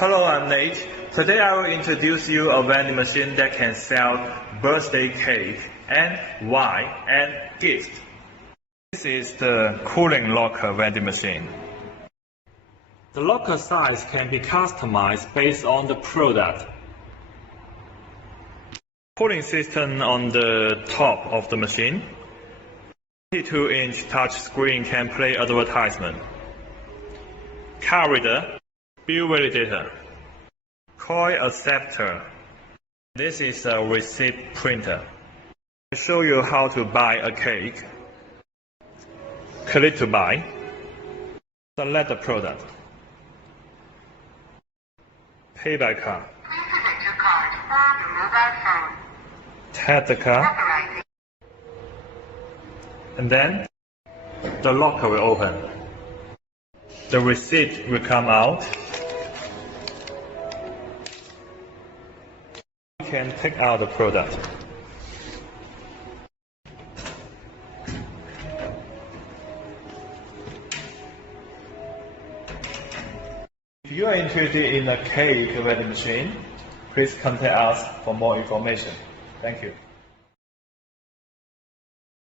Hello, I'm Nate. Today I will introduce you a vending machine that can sell birthday cake and wine and gift. This is the cooling locker vending machine. The locker size can be customized based on the product. Cooling system on the top of the machine. 22-inch touch screen can play advertisement. Card reader, bill validator, coin acceptor. This is a receipt printer. I'll show you how to buy a cake. Click to buy. Select the product. Pay by card. Please select your card or your mobile phone. Tap the card, Authorizing. and then the locker will open. The receipt will come out. You can take out the product. If you are interested in a cake vending machine, please contact us for more information. Thank you.